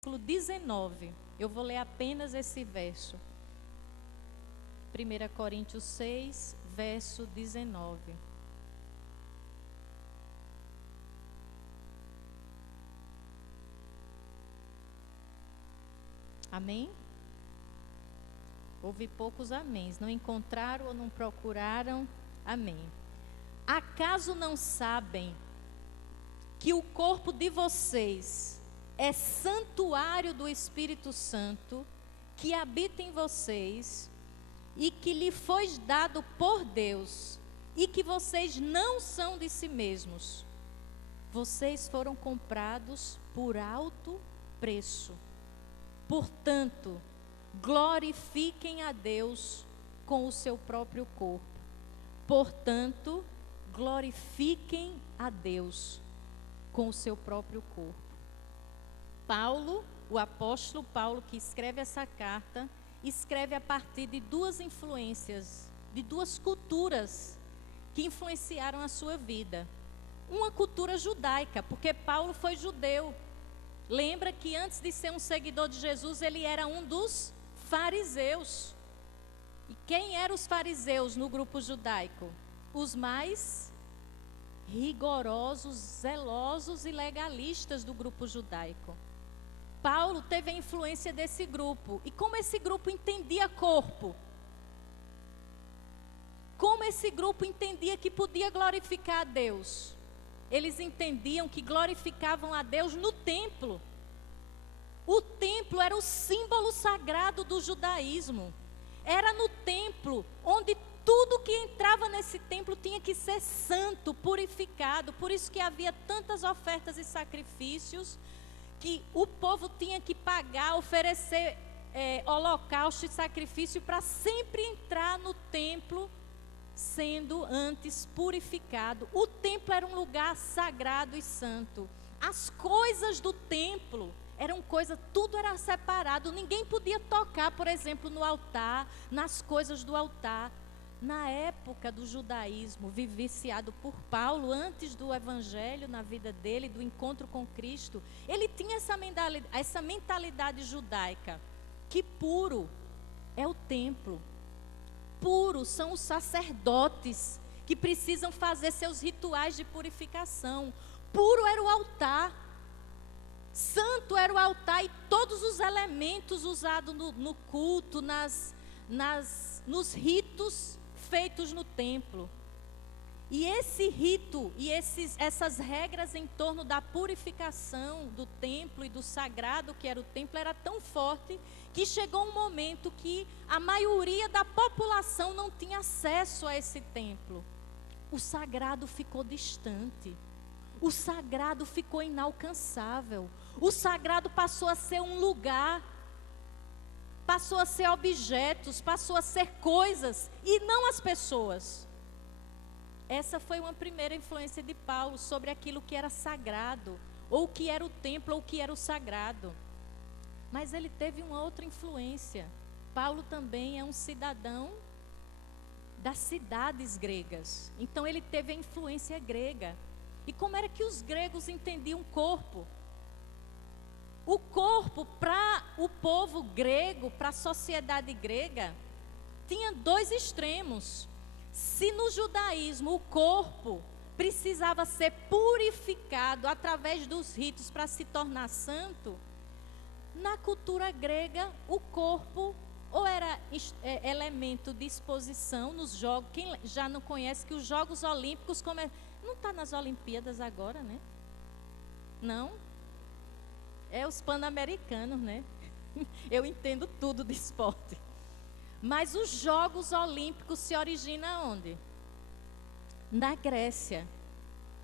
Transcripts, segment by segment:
versículo 19. Eu vou ler apenas esse verso. 1 Coríntios 6, verso 19. Amém? Houve poucos améns. Não encontraram ou não procuraram? Amém. Acaso não sabem que o corpo de vocês é santuário do Espírito Santo, que habita em vocês, e que lhe foi dado por Deus, e que vocês não são de si mesmos? Vocês foram comprados por alto preço. Portanto, glorifiquem a Deus com o seu próprio corpo. Portanto, glorifiquem a Deus com o seu próprio corpo. Paulo, o apóstolo Paulo, que escreve essa carta, escreve a partir de duas influências, de duas culturas que influenciaram a sua vida. Uma cultura judaica, porque Paulo foi judeu. Lembra que antes de ser um seguidor de Jesus, ele era um dos fariseus. E quem eram os fariseus no grupo judaico? Os mais rigorosos, zelosos e legalistas do grupo judaico. Paulo teve a influência desse grupo. E como esse grupo entendia corpo? Como esse grupo entendia que podia glorificar a Deus? Eles entendiam que glorificavam a Deus no templo. O templo era o símbolo sagrado do judaísmo. Era no templo onde tudo que entrava nesse templo tinha que ser santo, purificado. Por isso que havia tantas ofertas e sacrifícios que o povo tinha que pagar, oferecer holocausto e sacrifício para sempre entrar no templo sendo antes purificado. O templo era um lugar sagrado e santo. As coisas do templo eram coisas, tudo era separado. Ninguém podia tocar, por exemplo, no altar, nas coisas do altar. Na época do judaísmo, vivenciado por Paulo, antes do evangelho na vida dele, do encontro com Cristo, ele tinha essa mentalidade judaica, que puro é o templo. Puros são os sacerdotes que precisam fazer seus rituais de purificação. Puro era o altar. Santo era o altar e todos os elementos usados no culto, nos ritos feitos no templo. E esse rito e essas regras em torno da purificação do templo e do sagrado que era o templo era tão forte que chegou um momento que a maioria da população não tinha acesso a esse templo. O sagrado ficou distante. O sagrado ficou inalcançável. O sagrado passou a ser um lugar, passou a ser objetos, passou a ser coisas e não as pessoas. Essa foi uma primeira influência de Paulo sobre aquilo que era sagrado, ou o que era o templo, ou o que era o sagrado. Mas ele teve uma outra influência. Paulo também é um cidadão das cidades gregas. Então ele teve a influência grega. E como era que os gregos entendiam corpo? O corpo, para o povo grego, para a sociedade grega, tinha dois extremos. Se no judaísmo o corpo precisava ser purificado através dos ritos para se tornar santo, na cultura grega o corpo ou era elemento de exposição nos jogos. Quem já não conhece que os Jogos Olímpicos não está nas Olimpíadas agora, né? Não? É os Pan-Americanos, né? Eu entendo tudo de esporte. Mas os Jogos Olímpicos se originam onde? Na Grécia.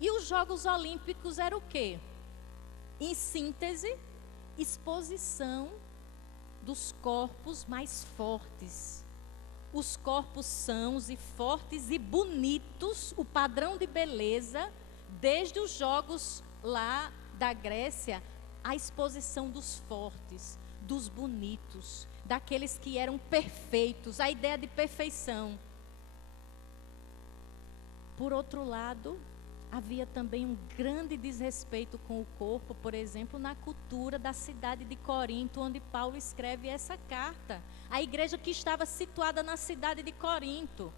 E os Jogos Olímpicos eram o quê? Em síntese, exposição dos corpos mais fortes. Os corpos sãos e fortes e bonitos, o padrão de beleza, desde os Jogos lá da Grécia, a exposição dos fortes, dos bonitos, daqueles que eram perfeitos, a ideia de perfeição. Por outro lado, havia também um grande desrespeito com o corpo, por exemplo, na cultura da cidade de Corinto, onde Paulo escreve essa carta. A igreja que estava situada na cidade de Corinto.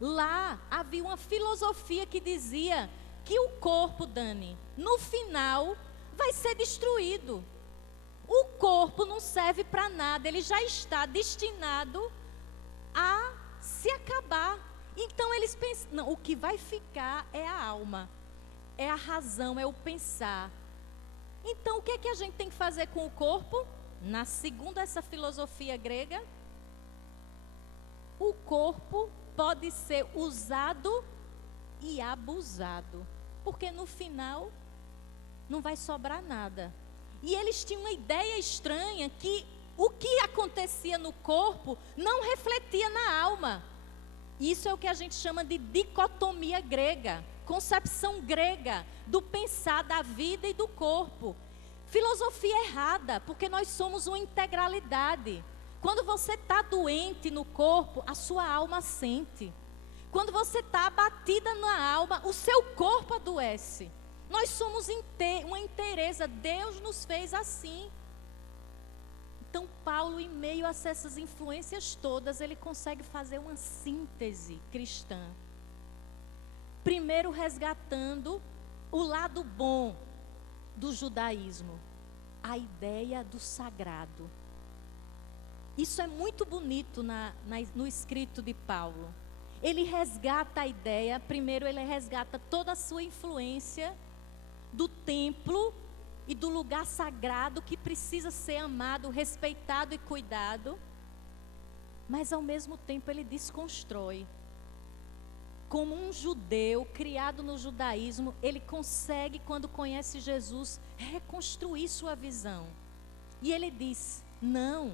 Lá havia uma filosofia que dizia que o corpo, Dani, no final vai ser destruído. O corpo não serve para nada, ele já está destinado a se acabar. Então eles pensam, não, o que vai ficar é a alma, é a razão, é o pensar. Então o que é que a gente tem que fazer com o corpo? Segundo essa filosofia grega, o corpo pode ser usado e abusado, porque no final não vai sobrar nada. E eles tinham uma ideia estranha que o que acontecia no corpo não refletia na alma. Isso é o que a gente chama de dicotomia grega, concepção grega do pensar da vida e do corpo. Filosofia errada, porque nós somos uma integralidade. Quando você está doente no corpo, a sua alma sente. Quando você está abatida na alma, o seu corpo adoece. Nós somos uma inteireza, Deus nos fez assim. Então Paulo, em meio a essas influências todas, ele consegue fazer uma síntese cristã. Primeiro resgatando o lado bom do judaísmo, a ideia do sagrado. Isso é muito bonito no escrito de Paulo. Ele resgata a ideia, primeiro ele resgata toda a sua influência do templo e do lugar sagrado que precisa ser amado, respeitado e cuidado, mas ao mesmo tempo ele desconstrói. Como um judeu criado no judaísmo, ele consegue, quando conhece Jesus, reconstruir sua visão. E ele diz: não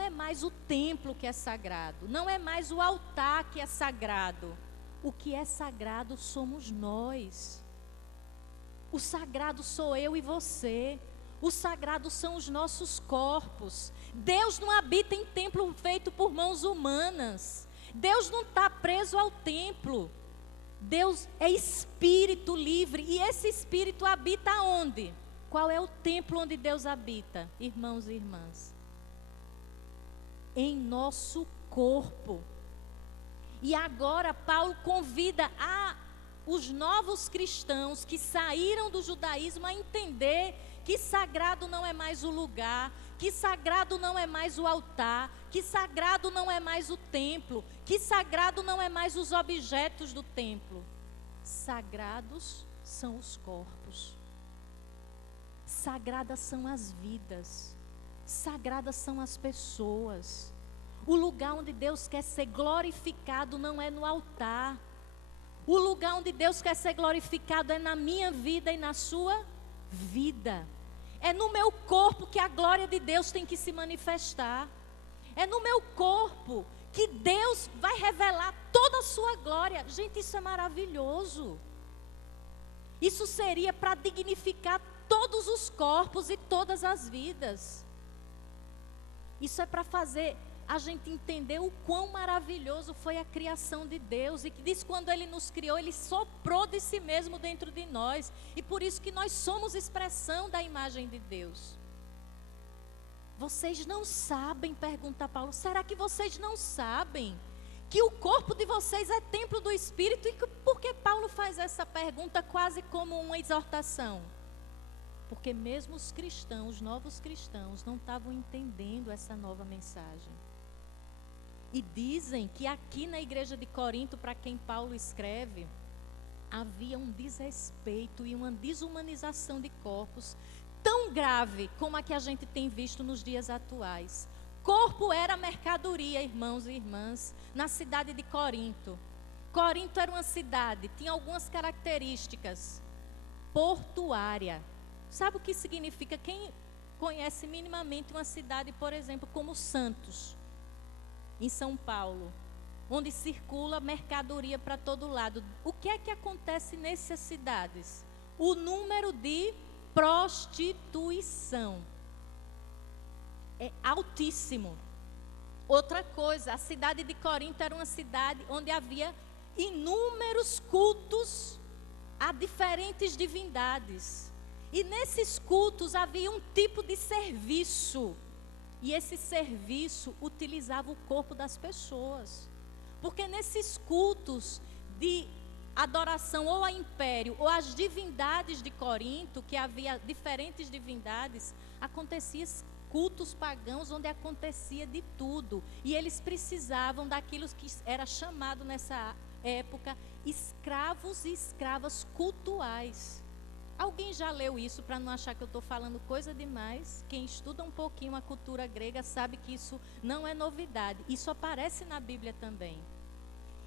é mais o templo que é sagrado, não é mais o altar que é sagrado. O que é sagrado somos nós. O sagrado sou eu e você. O sagrado são os nossos corpos. Deus não habita em templo feito por mãos humanas. Deus não está preso ao templo. Deus é espírito livre. E esse espírito habita onde? Qual é o templo onde Deus habita, irmãos e irmãs? Em nosso corpo. E agora Paulo convida os novos cristãos que saíram do judaísmo a entender que sagrado não é mais o lugar, que sagrado não é mais o altar, que sagrado não é mais o templo, que sagrado não é mais os objetos do templo. Sagrados são os corpos. Sagradas são as vidas. Sagradas são as pessoas. O lugar onde Deus quer ser glorificado não é no altar. O lugar onde Deus quer ser glorificado é na minha vida e na sua vida. É no meu corpo que a glória de Deus tem que se manifestar. É no meu corpo que Deus vai revelar toda a sua glória. Gente, isso é maravilhoso. Isso seria para dignificar todos os corpos e todas as vidas. Isso é para fazer a gente entender o quão maravilhoso foi a criação de Deus. E que diz, quando Ele nos criou, Ele soprou de si mesmo dentro de nós. E por isso que nós somos expressão da imagem de Deus. Vocês não sabem, pergunta Paulo, será que vocês não sabem que o corpo de vocês é templo do Espírito? E por que Paulo faz essa pergunta quase como uma exortação? Porque mesmo os cristãos, novos cristãos, não estavam entendendo essa nova mensagem. E dizem que aqui na igreja de Corinto, para quem Paulo escreve, havia um desrespeito e uma desumanização de corpos tão grave como a que a gente tem visto nos dias atuais. Corpo era mercadoria, irmãos e irmãs, na cidade de Corinto. Corinto era uma cidade, tinha algumas características. Portuária. Sabe o que significa? Quem conhece minimamente uma cidade, por exemplo, como Santos, em São Paulo, onde circula mercadoria para todo lado. O que é que acontece nessas cidades? O número de prostituição é altíssimo. Outra coisa, a cidade de Corinto era uma cidade onde havia inúmeros cultos a diferentes divindades. E nesses cultos havia um tipo de serviço. E esse serviço utilizava o corpo das pessoas. Porque nesses cultos de adoração ou a império ou às divindades de Corinto, que havia diferentes divindades, acontecia cultos pagãos onde acontecia de tudo. E eles precisavam daquilo que era chamado nessa época escravos e escravas cultuais. Alguém já leu isso para não achar que eu estou falando coisa demais? Quem estuda um pouquinho a cultura grega sabe que isso não é novidade. Isso aparece na Bíblia também.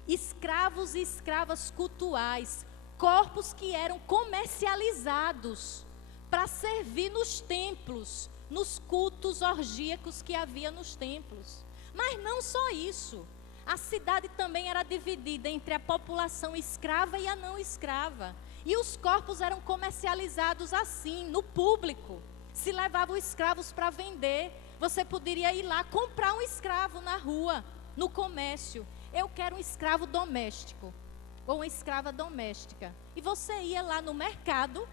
Escravos e escravas cultuais, corpos que eram comercializados para servir nos templos, nos cultos orgíacos que havia nos templos. Mas não só isso. A cidade também era dividida entre a população escrava e a não escrava. E os corpos eram comercializados assim, no público. Se levavam escravos para vender, você poderia ir lá comprar um escravo na rua, no comércio. Eu quero um escravo doméstico, ou uma escrava doméstica. E você ia lá no mercado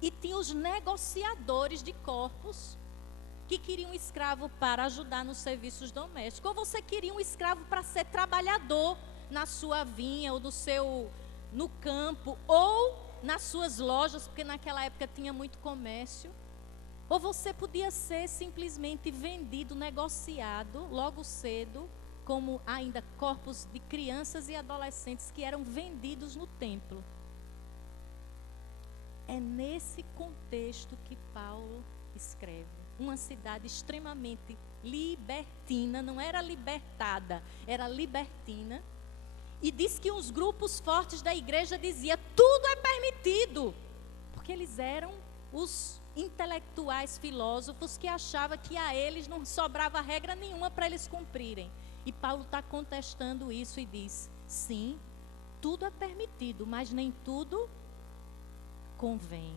e tinha os negociadores de corpos que queriam um escravo para ajudar nos serviços domésticos. Ou você queria um escravo para ser trabalhador na sua vinha ou no campo, ou nas suas lojas, porque naquela época tinha muito comércio. Ou você podia ser simplesmente vendido, negociado, logo cedo, como ainda corpos de crianças e adolescentes que eram vendidos no templo. É nesse contexto que Paulo escreve. Uma cidade extremamente libertina, não era libertada, era libertina. E diz que os grupos fortes da igreja diziam, tudo é permitido. Porque eles eram os intelectuais filósofos que achavam que a eles não sobrava regra nenhuma para eles cumprirem. E Paulo está contestando isso e diz, sim, tudo é permitido, mas nem tudo convém.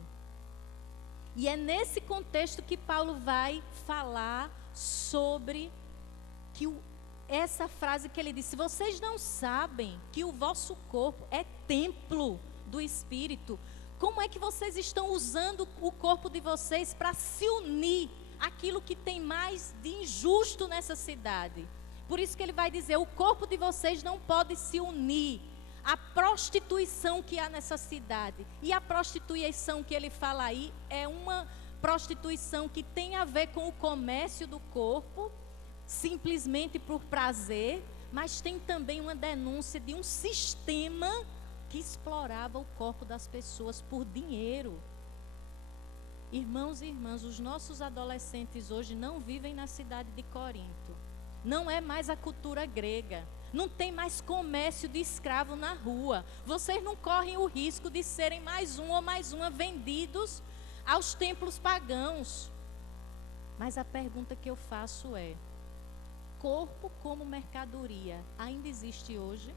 E é nesse contexto que Paulo vai falar sobre essa frase que ele disse, vocês não sabem que o vosso corpo é templo do Espírito? Como é que vocês estão usando o corpo de vocês para se unir àquilo que tem mais de injusto nessa cidade? Por isso que ele vai dizer, o corpo de vocês não pode se unir à prostituição que há nessa cidade. E a prostituição que ele fala aí é uma prostituição que tem a ver com o comércio do corpo, simplesmente por prazer, mas tem também uma denúncia de um sistema que explorava o corpo das pessoas por dinheiro. Irmãos e irmãs, os nossos adolescentes hoje não vivem na cidade de Corinto. Não é mais a cultura grega. Não tem mais comércio de escravo na rua. Vocês não correm o risco de serem mais um ou mais uma vendidos aos templos pagãos. Mas a pergunta que eu faço é, corpo como mercadoria ainda existe hoje?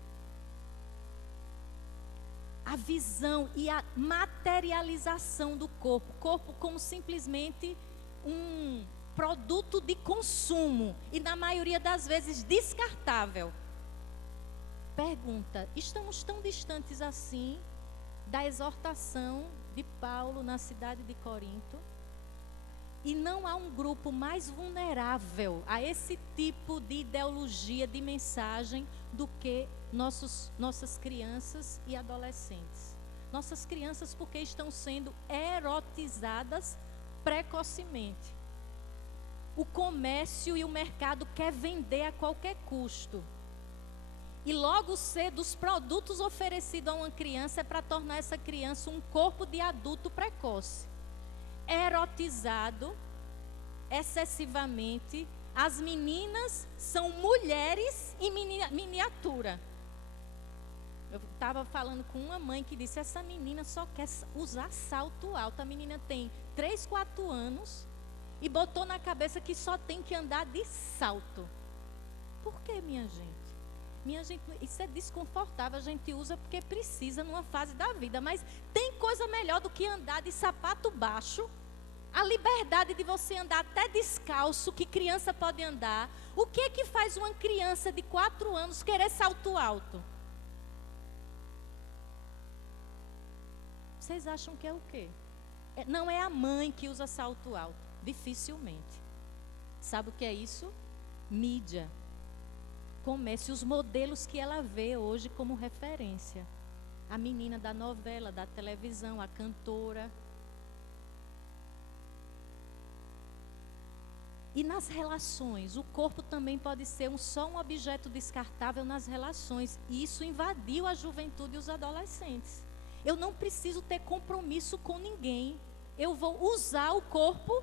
A visão e a materialização do corpo como simplesmente um produto de consumo e na maioria das vezes descartável. Pergunta, estamos tão distantes assim da exortação de Paulo na cidade de Corinto? E não há um grupo mais vulnerável a esse tipo de ideologia, de mensagem, do que nossas crianças e adolescentes. Nossas crianças porque estão sendo erotizadas precocemente. O comércio e o mercado quer vender a qualquer custo. E logo cedo os produtos oferecidos a uma criança é para tornar essa criança um corpo de adulto precoce. Erotizado excessivamente. As meninas são mulheres em miniatura. Eu estava falando com uma mãe que disse, essa menina só quer usar salto alto. A menina tem 3, 4 anos e botou na cabeça que só tem que andar de salto. Por que, minha gente? Minha gente, isso é desconfortável, a gente usa porque precisa numa fase da vida. Mas tem coisa melhor do que andar de sapato baixo? A liberdade de você andar até descalço, que criança pode andar. O que é que faz uma criança de 4 anos querer salto alto? Vocês acham que é o quê? Não é a mãe que usa salto alto. Dificilmente. Sabe o que é isso? Mídia. Comece os modelos que ela vê hoje como referência. A menina da novela, da televisão, a cantora. E nas relações, o corpo também pode ser só um objeto descartável nas relações. E isso invadiu a juventude e os adolescentes. Eu não preciso ter compromisso com ninguém. Eu vou usar o corpo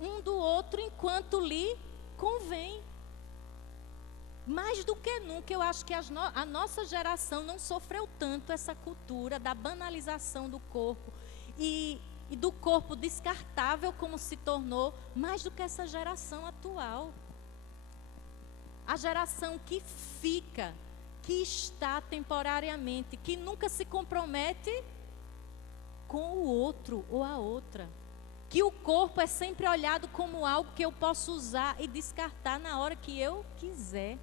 um do outro enquanto lhe convém. Mais do que nunca, eu acho que a nossa geração não sofreu tanto essa cultura da banalização do corpo e do corpo descartável como se tornou, mais do que essa geração atual. A geração que fica, que está temporariamente, que nunca se compromete com o outro ou a outra. Que o corpo é sempre olhado como algo que eu posso usar e descartar na hora que eu quiser.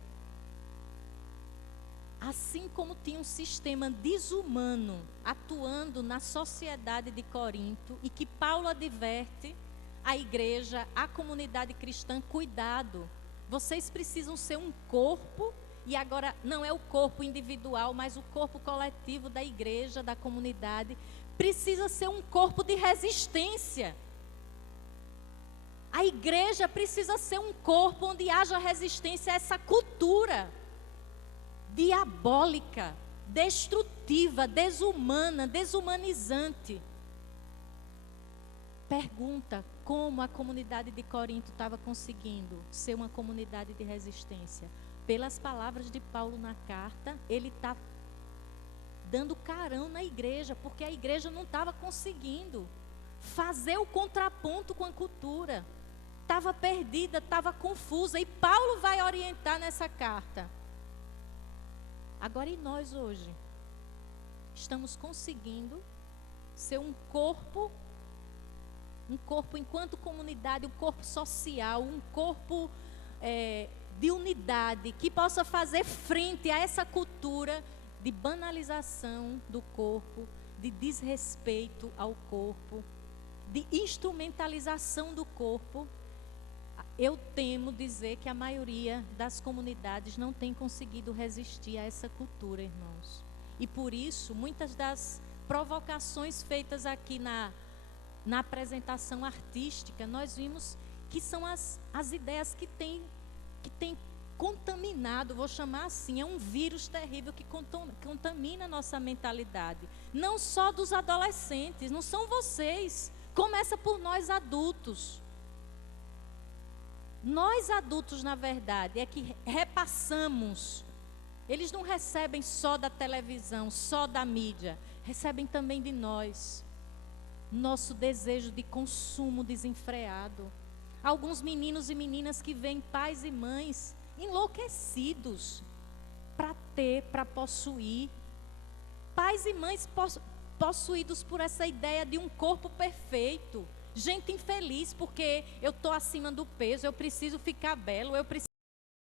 Assim como tinha um sistema desumano atuando na sociedade de Corinto e que Paulo adverte a igreja, a comunidade cristã, cuidado. Vocês precisam ser um corpo, e agora não é o corpo individual, mas o corpo coletivo da igreja, da comunidade, precisa ser um corpo de resistência. A igreja precisa ser um corpo onde haja resistência a essa cultura diabólica, destrutiva, desumana, desumanizante. Pergunta como a comunidade de Corinto estava conseguindo ser uma comunidade de resistência. Pelas palavras de Paulo na carta, ele está dando carão na igreja, porque a igreja não estava conseguindo fazer o contraponto com a cultura. Estava perdida, estava confusa, e Paulo vai orientar nessa carta. Agora, e nós hoje? Estamos conseguindo ser um corpo enquanto comunidade, um corpo social, um corpo de unidade, que possa fazer frente a essa cultura de banalização do corpo, de desrespeito ao corpo, de instrumentalização do corpo. Eu temo dizer que a maioria das comunidades não tem conseguido resistir a essa cultura, irmãos. E por isso, muitas das provocações feitas aqui na apresentação artística, nós vimos que são as ideias que têm contaminado, vou chamar assim, é um vírus terrível que contamina a nossa mentalidade. Não só dos adolescentes, não são vocês. Começa por nós adultos. Nós adultos, na verdade, é que repassamos. Eles não recebem só da televisão, só da mídia. Recebem também de nós. Nosso desejo de consumo desenfreado. Alguns meninos e meninas que veem pais e mães enlouquecidos para ter, para possuir. Pais e mães possuídos por essa ideia de um corpo perfeito. Gente infeliz porque eu estou acima do peso, eu preciso ficar belo, eu preciso